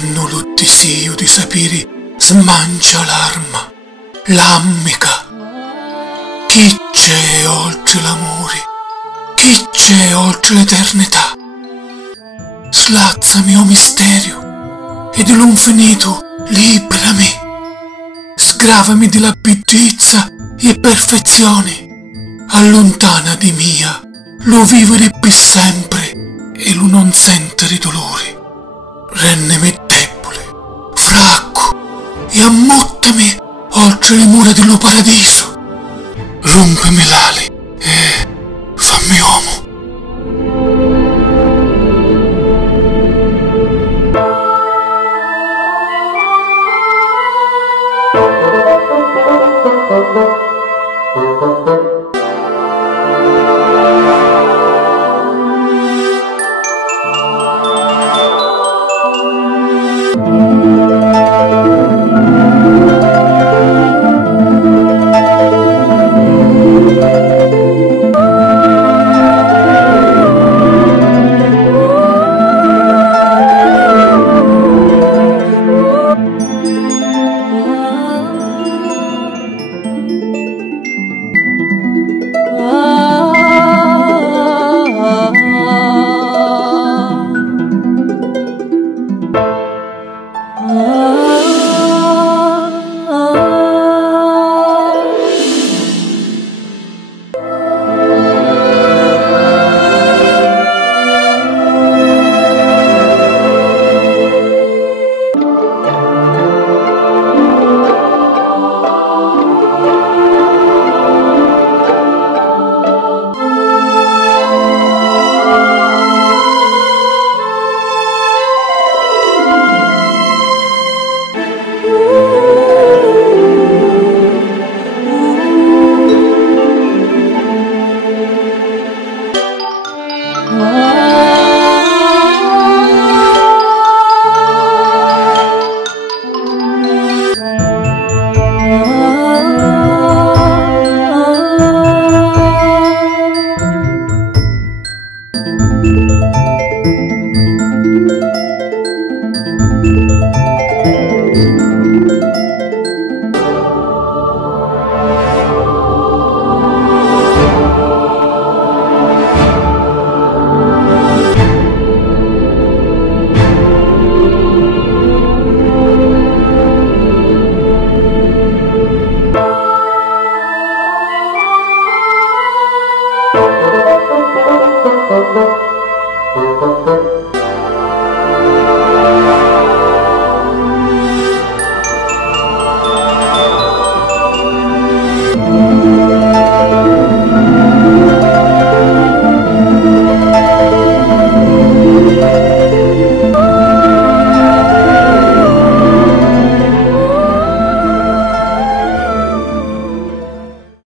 Quando lo desio di sapere smancia l'arma, l'ammica. Chi c'è oltre l'amore? Chi c'è oltre l'eternità? Slazzami, o misterio, ed l'infinito liberami. Sgravami della bellezza e perfezione. Allontana di mia lo vivere per sempre e lo non sentere dolore. Rendimi debole, fracco e ammottami oltre le mura dello paradiso. Rompimi l'ali e fammi uomo. Ah